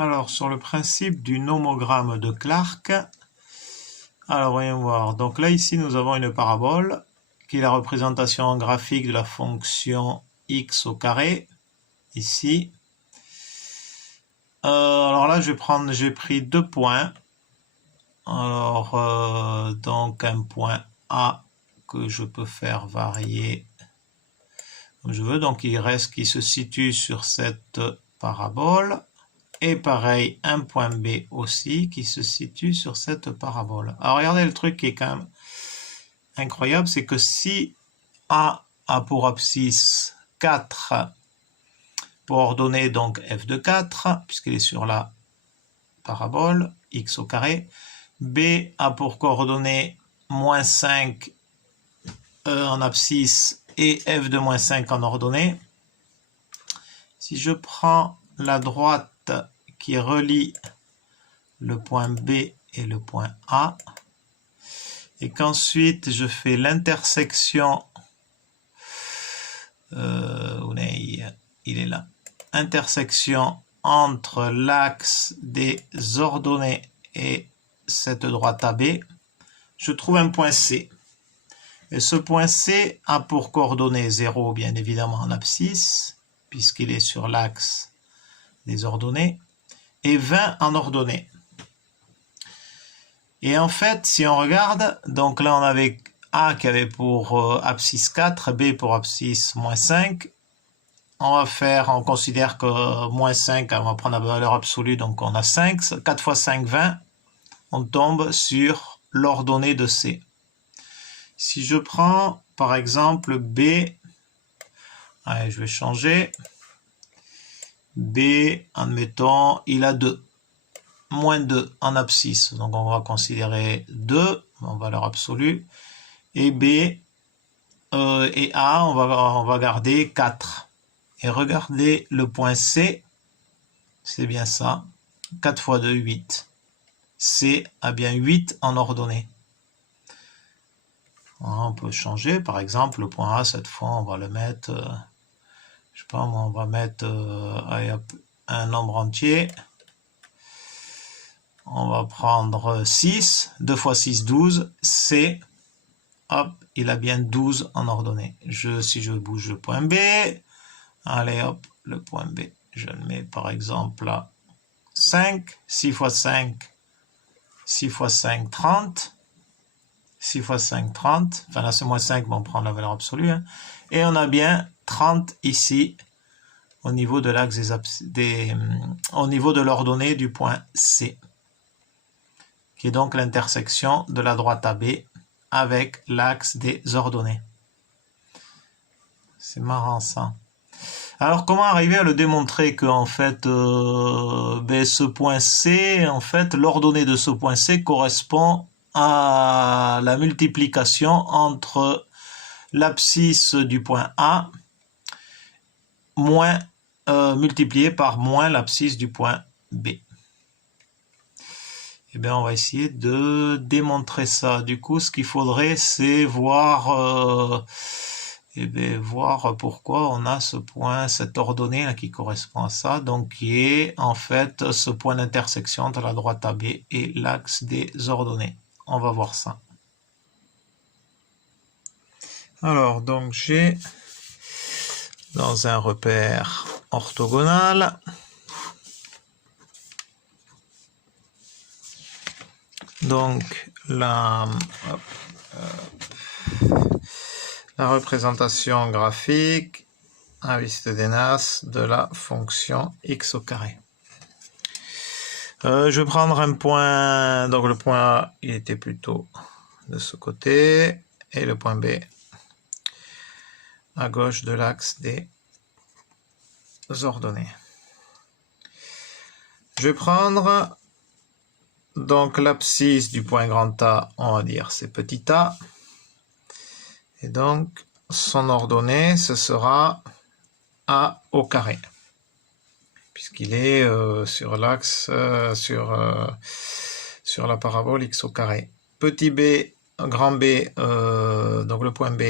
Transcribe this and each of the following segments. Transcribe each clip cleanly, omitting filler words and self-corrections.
Alors, sur le principe du nomogramme de Clark, alors voyons voir. Donc là, ici, nous avons une parabole qui est la représentation graphique de la fonction x au carré, ici. Alors là, j'ai pris 2 points. Alors, donc un point A que je peux faire varier comme je veux. Donc, il reste qui se situe sur cette parabole. Et pareil, un point B aussi qui se situe sur cette parabole. Alors regardez le truc qui est quand même incroyable, c'est que si A a pour abscisse 4, pour ordonnée donc f de 4, puisqu'il est sur la parabole, x au carré, B a pour coordonnée moins 5 en abscisse et f de moins 5 en ordonnée. Si je prends la droite qui relie le point B et le point A, et qu'ensuite je fais l'intersection, il est là, intersection entre l'axe des ordonnées et cette droite AB, je trouve un point C. Et ce point C a pour coordonnée 0, bien évidemment, en abscisse, puisqu'il est sur l'axe des ordonnées, et 20 en ordonnée. Et en fait, si on regarde, donc là on avait A qui avait pour abscisse 4, B pour abscisse moins 5. On considère que moins 5, on va prendre la valeur absolue, donc on a 5. 4 fois 5, 20. On tombe sur l'ordonnée de C. Si je prends par exemple B, allez, je vais changer. B, admettons, il a 2. Moins 2 en abscisse. Donc on va considérer 2 en valeur absolue. Et B et A, on va garder 4. Et regardez le point C, c'est bien ça. 4 fois 2, 8. C a bien 8 en ordonnée. On peut changer, par exemple, le point A, cette fois, on va le mettre, je sais pas, on va mettre un nombre entier. On va prendre 6, 2 fois 6, 12, C, hop, il a bien 12 en ordonnée. Si je bouge le point B, allez hop, le point B, je le mets par exemple à 5, 6 fois 5, 6 fois 5, 30, 6 fois 5, 30, enfin là c'est moins 5, mais on prend la valeur absolue, hein. Et on a bien 30 ici, au niveau de l'axe au niveau de l'ordonnée du point C, qui est donc l'intersection de la droite AB avec l'axe des ordonnées. C'est marrant ça. Alors comment arriver à le démontrer que en fait ce point C, en fait l'ordonnée de ce point C correspond à la multiplication entre l'abscisse du point A moins multiplié par moins l'abscisse du point B. Eh bien, on va essayer de démontrer ça. Du coup, ce qu'il faudrait, c'est voir, voir pourquoi on a ce point, cette ordonnée là qui correspond à ça, donc qui est en fait ce point d'intersection entre la droite AB et l'axe des ordonnées. On va voir ça. Alors, donc j'ai dans un repère orthogonal, donc la représentation graphique à Viste-Denas de la fonction x au carré. Je vais prendre un point, donc le point A, il était plutôt de ce côté, et le point B à gauche de l'axe des ordonnées. Je vais prendre donc l'abscisse du point grand A, on va dire c'est petit a, et donc son ordonnée ce sera A au carré, puisqu'il est sur l'axe, sur la parabole x au carré. Petit b, grand B, donc le point B,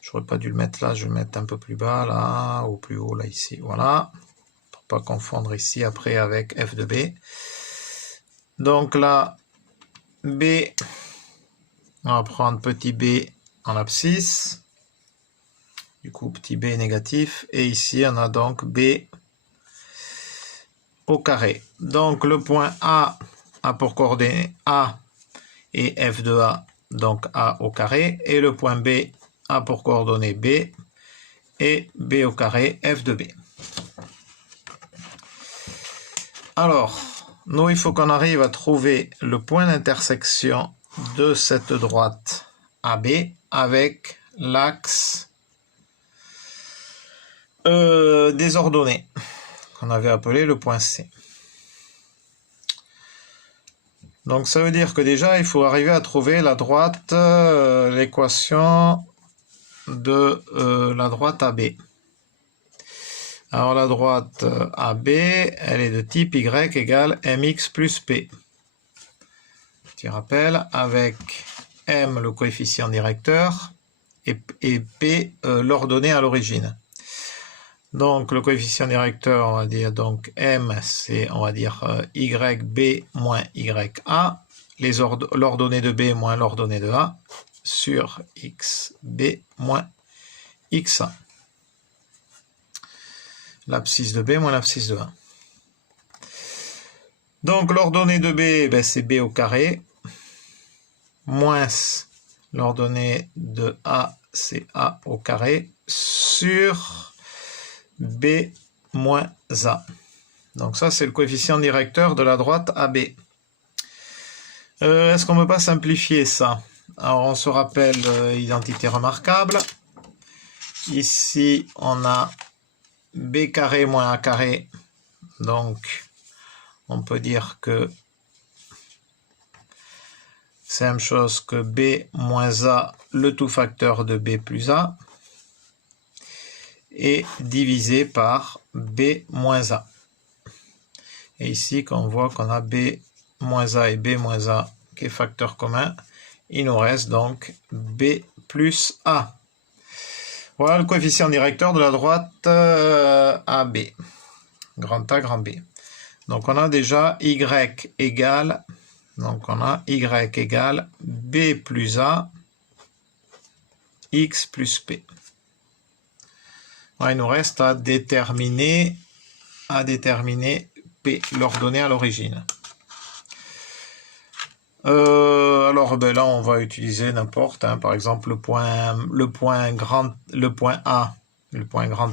j'aurais pas dû le mettre là, je vais le mettre un peu plus bas, là, ou plus haut, là, ici, voilà, pour pas confondre ici après avec f de b. Donc là, b, on va prendre petit b en abscisse. Du coup, petit b négatif. Et ici, on a donc b au carré. Donc le point A a pour coordonnées A et f de A, donc A au carré. Et le point B a pour coordonnées B et B au carré, f de B. Alors, nous, il faut qu'on arrive à trouver le point d'intersection de cette droite AB avec l'axe des ordonnées qu'on avait appelé le point C. Donc ça veut dire que déjà il faut arriver à trouver la droite, l'équation de la droite AB. Alors la droite AB, elle est de type Y égale mx plus p. Petit rappel, avec m le coefficient directeur et p l'ordonnée à l'origine. Donc le coefficient directeur, on va dire donc m, c'est on va dire yb moins ya, l'ordonnée de b moins l'ordonnée de a sur xb moins xa. L'abscisse de b moins l'abscisse de a. Donc l'ordonnée de b, ben, c'est b au carré, moins l'ordonnée de a, c'est a au carré, sur b moins a. Donc ça, c'est le coefficient directeur de la droite AB. Est-ce qu'on ne peut pas simplifier ça? Alors, on se rappelle identité remarquable. Ici, on a b carré moins a carré. Donc, on peut dire que c'est la même chose que b moins a, le tout facteur de b plus a, et divisé par b moins a. Et ici, quand on voit qu'on a b moins a et b moins a qui est facteur commun, il nous reste donc b plus a. Voilà le coefficient directeur de la droite AB, grand A, grand B. Donc on a déjà y égale, donc on a y égale b plus a, x plus p. Il nous reste à déterminer P, l'ordonnée à l'origine. Alors ben là, on va utiliser n'importe, par exemple le point grand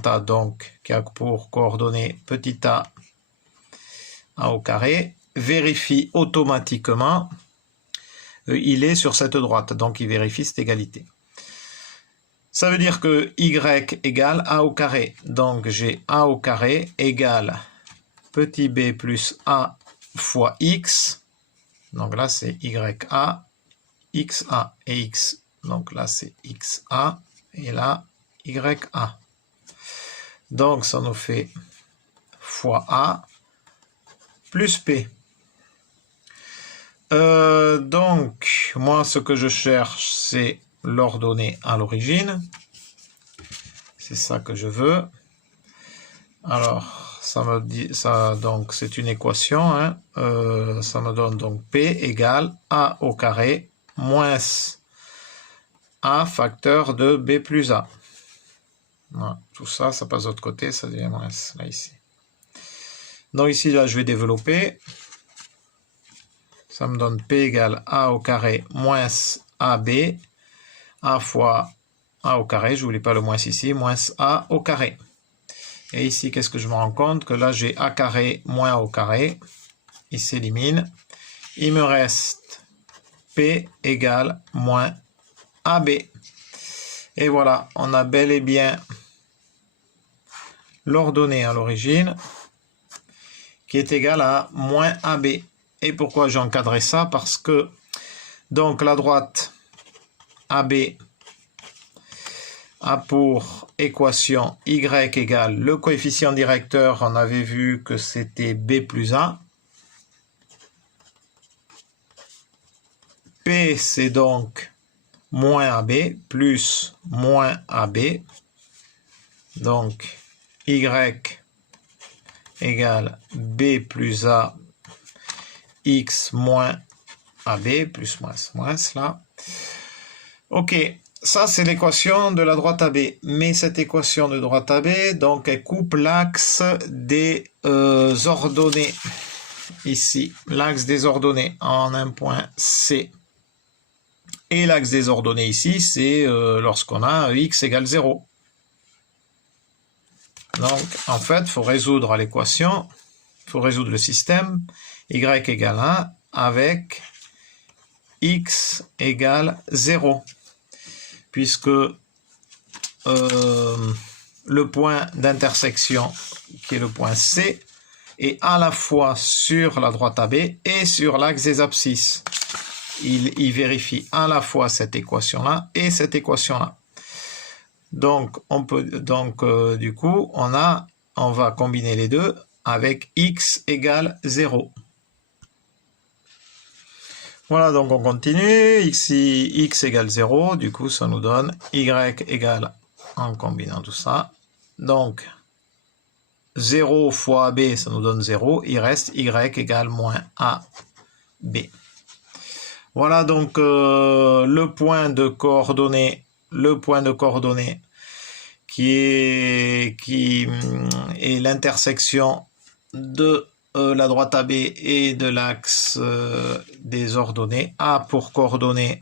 A, donc qui a pour coordonnée petit a au carré, vérifie automatiquement, il est sur cette droite, donc il vérifie cette égalité. Ça veut dire que y égale a au carré. Donc j'ai a au carré égale petit b plus a fois x. Donc là c'est ya, xa et x. Donc là c'est xa et là ya. Donc ça nous fait fois a plus p. Donc moi ce que je cherche c'est l'ordonnée à l'origine, c'est ça que je veux. Alors ça me dit ça, donc c'est une équation, ça me donne donc p égale a au carré moins a facteur de b plus a. Voilà, tout ça, ça passe de l'autre côté, ça devient moins là ici. Donc ici là je vais développer, ça me donne p égale a au carré moins ab, a fois a au carré, je ne voulais pas le moins ici, moins a au carré. Et ici, qu'est-ce que je me rends compte? Que là, j'ai a carré moins a au carré. Il s'élimine. Il me reste p égale moins ab. Et voilà, on a bel et bien l'ordonnée à l'origine qui est égale à moins ab. Et pourquoi j'ai encadré ça? Parce que donc la droite AB a pour équation y égale le coefficient directeur, on avait vu que c'était b plus a. P c'est donc moins ab plus moins ab. Donc y égale B plus A, X moins AB, plus moins là. Ok, ça c'est l'équation de la droite AB. Mais cette équation de droite AB, donc elle coupe l'axe des ordonnées. Ici, l'axe des ordonnées en un point C. Et l'axe des ordonnées ici, c'est lorsqu'on a X égale 0. Donc, en fait, il faut résoudre l'équation, il faut résoudre le système, Y égale 1 avec X égale 0. Puisque le point d'intersection, qui est le point C, est à la fois sur la droite AB et sur l'axe des abscisses. Il vérifie à la fois cette équation-là et cette équation-là. Donc, du coup, on va combiner les deux avec X égale 0. Voilà, donc on continue. Ici, X égale 0. Du coup, ça nous donne Y égale, en combinant tout ça. Donc, 0 fois AB, ça nous donne 0. Il reste Y égale moins AB. Voilà donc le point de coordonnées qui est l'intersection de la droite AB et de l'axe des ordonnées. A pour coordonnées,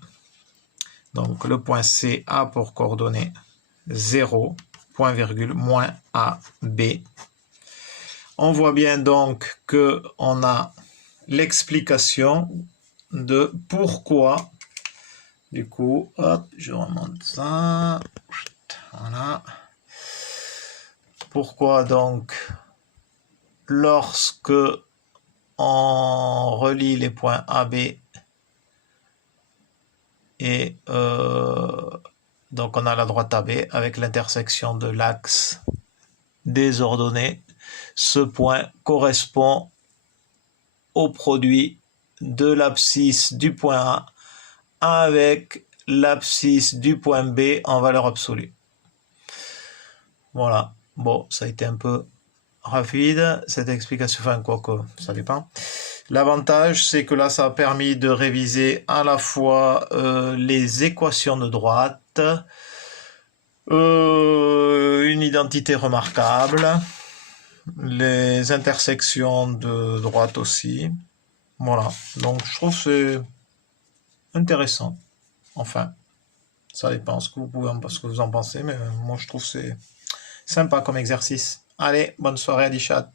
donc le point C, A pour coordonnées 0, point virgule, moins AB. On voit bien donc qu'on a l'explication de pourquoi, du coup, hop, je remonte ça, voilà, pourquoi donc, lorsque on relie les points AB et donc on a la droite AB avec l'intersection de l'axe des ordonnées, ce point correspond au produit de l'abscisse du point A avec l'abscisse du point B en valeur absolue. Voilà, bon, ça a été un peu rapide, cette explication, enfin quoi que, ça dépend. L'avantage, c'est que là, ça a permis de réviser à la fois les équations de droite, une identité remarquable, les intersections de droite aussi. Voilà, donc je trouve que c'est intéressant. Enfin, ça dépend ce que vous en pensez, mais moi je trouve que c'est sympa comme exercice. Allez, bonne soirée à Dichat.